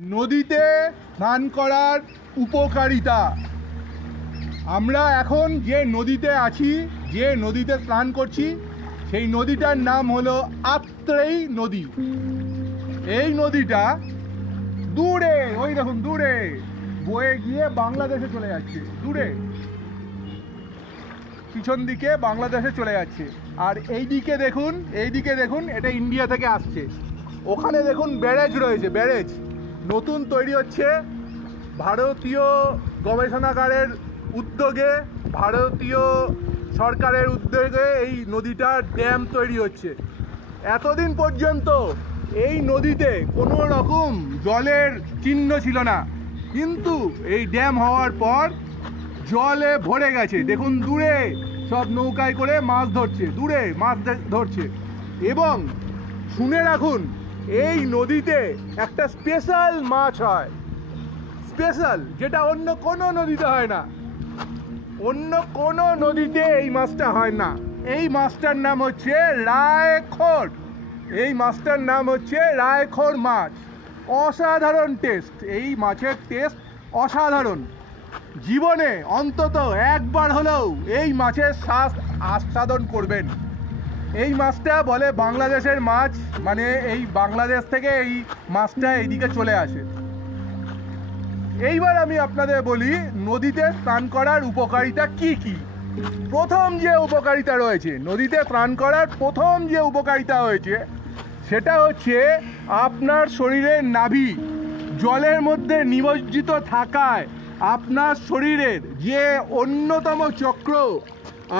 নদীতে স্নান করার উপকারিতা। আমরা এখন যে নদীতে আছি, যে নদীতে স্নান করছি, সেই নদীটার নাম হলো আত্রেই নদী। এই নদীটা দূরে, ওই দেখুন দূরে বয়ে গিয়ে বাংলাদেশে চলে যাচ্ছে, দূরে পিছন দিকে বাংলাদেশে চলে যাচ্ছে। আর এইদিকে দেখুন এটা ইন্ডিয়া থেকে আসছে। ওখানে দেখুন ব্যারেজ রয়েছে, ব্যারেজ নতুন তৈরি হচ্ছে ভারতীয় গবেষণাগারের উদ্যোগে, ভারতীয় সরকারের উদ্যোগে এই নদীটার ড্যাম তৈরি হচ্ছে। এতদিন পর্যন্ত এই নদীতে কোনো রকম জলের চিহ্ন ছিল না, কিন্তু এই ড্যাম হওয়ার পর জলে ভরে গেছে। দেখুন দূরে সব নৌকায় করে মাছ ধরছে, দূরে মাছ ধরছে। এবং শুনে রাখুন, এই নদীতে একটা স্পেশাল মাছ হয়, স্পেশাল, যেটা অন্য কোনো নদীতে হয় না, অন্য কোনো নদীতে এই মাছটা হয় না। এই মাছটার নাম হচ্ছে রায়খোর। এই মাছটার নাম হচ্ছে রায়খোর মাছ। অসাধারণ টেস্ট, এই মাছের টেস্ট অসাধারণ। জীবনে অন্তত একবার হলেও এই মাছের স্বাদ আস্বাদন করবেন। এই মাছটা বলে বাংলাদেশের মাছ, মানে এই বাংলাদেশ থেকে এই মাছটা এইদিকে চলে আসে। এইবার আমি আপনাদের বলি নদীতে স্নান করার উপকারিতা কি কি। প্রথম যে উপকারিতা রয়েছে, নদীতে স্নান করার প্রথম যে উপকারিতা হয়েছে সেটা হচ্ছে আপনার শরীরের নাভি জলের মধ্যে নিমজ্জিত থাকায় আপনার শরীরের যে অন্যতম চক্র,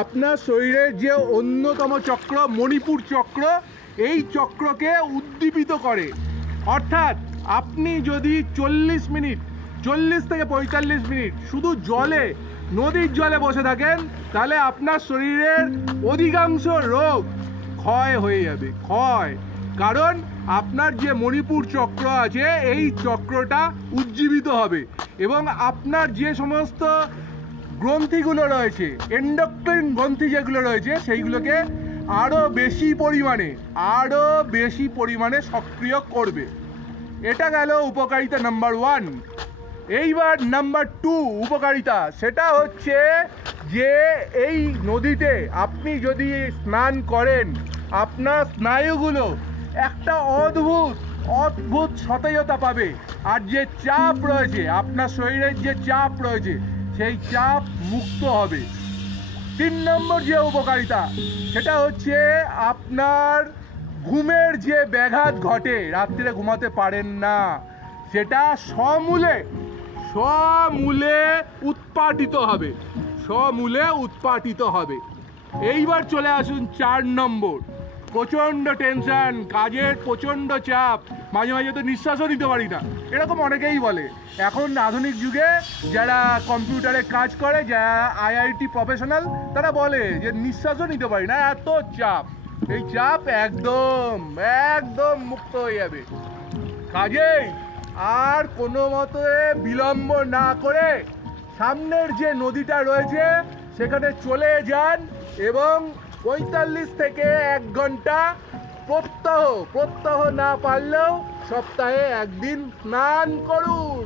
আপনার শরীরের যে অন্যতম চক্র মণিপুর চক্র, এই চক্রকে উদ্দীপিত করে। অর্থাৎ আপনি যদি 40 থেকে 45 মিনিট শুধু জলে, নদীর জলে বসে থাকেন, তাহলে আপনার শরীরের অধিকাংশ রোগ ক্ষয় হয়ে যাবে, ক্ষয়। কারণ আপনার যে মণিপুর চক্র আছে, এই চক্রটা উজ্জীবিত হবে এবং আপনার যে সমস্ত গ্রন্থিগুলো রয়েছে, এন্ডোক্রাইন গ্রন্থি যেগুলো রয়েছে, সেইগুলোকে আরও বেশি পরিমাণে সক্রিয় করবে। এটা গেল উপকারিতা নাম্বার 1। এইবার নাম্বার 2 উপকারিতা, সেটা হচ্ছে যে এই নদীতে আপনি যদি স্নান করেন, আপনার স্নায়ুগুলো একটা অদ্ভুত সতেজতা পাবে। আর যে চাপ রয়েছে, আপনার শরীরের যে চাপ রয়েছে, সেই চাপ মুক্ত হবে। 3 নম্বর যে উপকারিতা, সেটা হচ্ছে আপনার ঘুমের যে ব্যাঘাত ঘটে, রাত্রিরে ঘুমাতে পারেন না, সেটা সমূলে উৎপাটিত হবে। এইবার চলে আসুন 4 নম্বর। প্রচণ্ড টেনশন, কাজের প্রচণ্ড চাপ, মাঝে মাঝে তো নিঃশ্বাসও নিতে পারি না, এরকম অনেকেই বলে। এখন আধুনিক যুগে যারা কম্পিউটারে কাজ করে, যারা IIT প্রফেশনাল, তারা বলে যে নিঃশ্বাসও নিতে পারি না, এত চাপ। এই চাপ একদম মুক্ত হয়ে যাবে। কাজেই আর কোনো মতে বিলম্ব না করে সামনের যে নদীটা রয়েছে সেখানে চলে যান এবং 45 থেকে 1 ঘন্টা প্রত্যহ না পারলেও সপ্তাহে 1 দিন স্নান করুন।